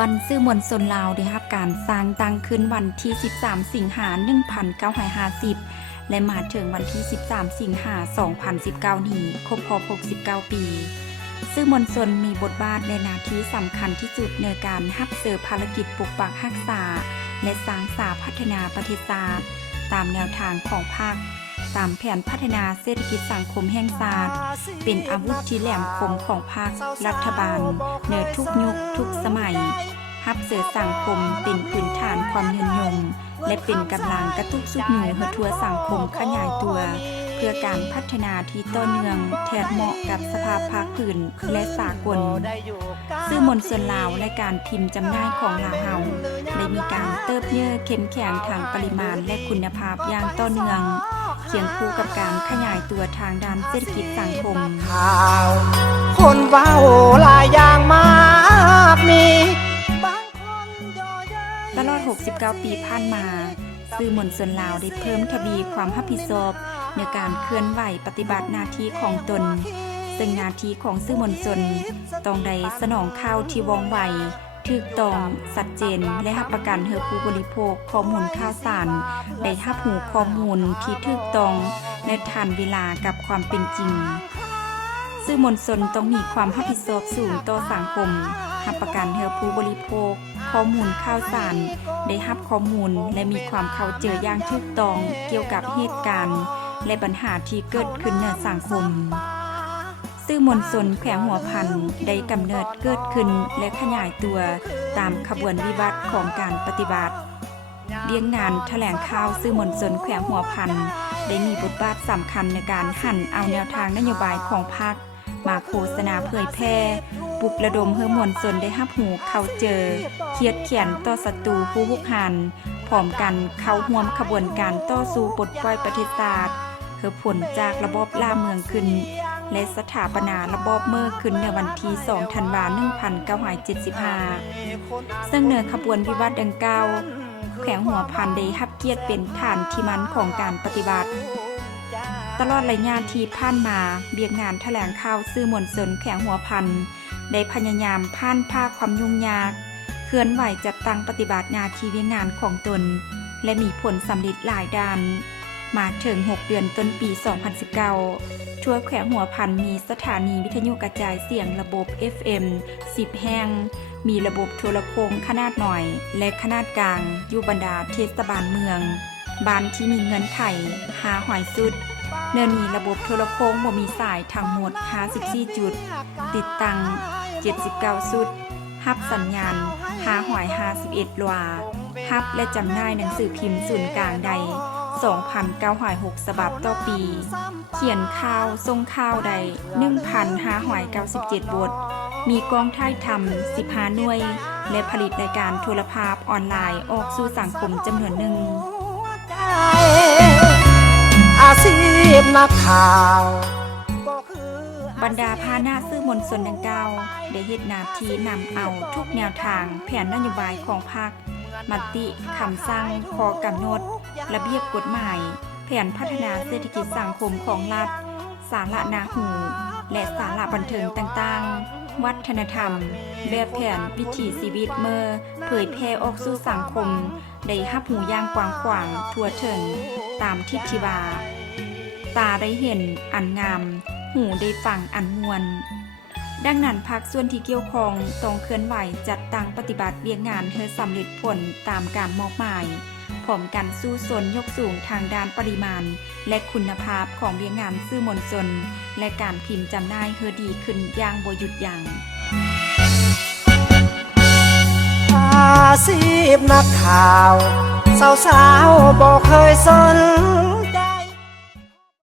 วันสื่อมวลชนลาวได้รับการสร้างตั้งขึ้นวันที่ 13 สิงหาคม 1950 และมาถึงวันที่ 13 สิงหาคม 2019 นี้ครบรอบ 69 ปีสื่อมวลชนมีบทบาทในหน้าที่สำคัญที่สุดในการรับเสิร์ฟภารกิจปกปักรักษาและสร้างสรรค์พัฒนาประเทศชาติตามแนวทางของพรรคตามแผนพัฒนาเศรษฐกิจสังคมแห่งชาติเป็นอาวุธที่แหลมคมของพรรครัฐบาลในทุกยุคทุกสมัยรับเสริมสังคมเป็นพื้นฐานความยืนยงและเป็นกำลังกระตุ้นสุขหนูให้ทั่วสังคมขยายตัวเพื่อการพัฒนาที่ต่อเนื่องแทนเหมาะกับสภาพภาคพื้นและสากลสื่อมวลชนลาวและการพิมพ์จำหน่ายของลาวเฮาได้มีการเติบโตเข้มแข็งทางปริมาณและคุณภาพอย่างต่อเนื่องเคียงคู่กับการขยายตัวทางด้านเศรษฐกิจสังคมคนเว้าหลายอย่างมากมีตลอด 69 ปีผ่านมาสื่อมวลชนลาวได้เพิ่มทวีความรับผิดชอบในการเคลื่อนไหวปฏิบัติหน้าที่ของตนซึ่งหน้าที่ของสื่อมวลชนต้องได้สนองข่าวที่ว่องไวถูกต้องชัดเจนและรับประกันให้ผู้บริโภคข้อมูลข่าวสารได้รับรู้ข้อมูลที่ถูกต้องและทันเวลากับความเป็นจริงสื่อมวลชนต้องมีความรับผิดชอบสูงต่อสังคมรับประกันให้ผู้บริโภคข้อมูลข่าวสารได้รับข้อมูลและมีความเข้าใจอย่างถูกต้องเกี่ยวกับเหตุการณ์และปัญหาที่เกิดขึ้นในสังคมสื่อมวลชนแขวงหัวพันได้กำเนิดเกิดขึ้นและขยายตัวตามขบวนวิวัฒน์ของการปฏิบัติเรียงงานแถลงข่าวสื่อมวลชนแขวงหัวพันได้มีบทบาทสำคัญในการหั่นเอาแนวทางนโยบายของพรรคมาโฆษณาเผยแพร่ปลุกระดมให้มวลชนได้รับรู้เข้าเจอเคียดเขียนต่อศัตรูผู้หุกหันพร้อมกันเข้าร่วมขบวนการต่อสู้ปลดปล่อยประเทศชาติเพื่อผลจากระบอบล่าเมืองขึ้นและสถาปนาระบอบเมื่อขึ้นในวันที่ 2 ธันวาคม 1975 ซึ่งในขบวนวิวัฒน์ดังกล่าวแขวงหัวพันได้รับเกียรติเป็นฐานที่มั่นของการปฏิบัติตลอดระยะที่ผ่านมาเบียกงานแถลงข่าวสื่อมวลชนแขวงหัวพันได้พยายามผ่านภาคความยุ่งยากเคลื่อนไหวจัดตั้งปฏิบัติหน้าที่เวียงงานของตนและมีผลสำเร็จหลายด้านมาถึง6 เดือนต้นปี 2019 ทั่วแขวงหัวพันมีสถานีวิทยุกระจายเสียงระบบ FM 10 แห่งมีระบบโทรโข่งขนาดน้อยและขนาดกลางอยู่บรรดาเทศบาลเมืองบ้านที่มีเงินไขหาหอยสุดเนื่องนี้ระบบโทรโข่งบ่มีสายทั้งหมด54จุดติดตั้ง79สุดรับสัญญาณหาหอย51ลวารับและจำหน่ายหนังสือพิมพ์ศูนย์กลางใด 2,906 ฉบับต่อปีเขียนข่าวส่งข่าวใด 1,597 บทมีกองถ่ายทำ15 หน่วยและผลิตรายการโทรภาพออนไลน์ออกสู่สังคมจำนวนหนึ่งอาชีพนักข่าวบรรดาพาหน้าสื่อมวลชนดังกล่าวได้เฮ็ดหน้าที่นำเอาทุกแนวทางแผนนโยบายของพรรคมติคำสั่งข้อกำหนดระเบียบกฎหมายแผนพัฒนาเศรษฐกิจสังคมของรัฐสาระนาหูและสาระบันเทิงต่างๆวัฒนธรรมแบบแผนวิถีชีวิตเมื่อเผยแพร่ออกสู่สังคมได้รับรู้อย่างกว้างขวางทั่วถึงตามทิศที่ว่าตาได้เห็นอันงามหูได้ฟังอันม่วนดังนั้นภาคส่วนที่เกี่ยวข้องต้องเคลื่อนไหวจัดตั้งปฏิบัติเวียงงานให้สำเร็จผลตามการมอบหมายพร้อมกันสู้สนยกสูงทางด้านปริมาณและคุณภาพของเวียงงานสื่อมวลชนและการพิมพ์จำหน่ายให้ดีขึ้นอย่างบ่หยุดยั้งอาชีพนักข่าวสาวๆบ่เคยสน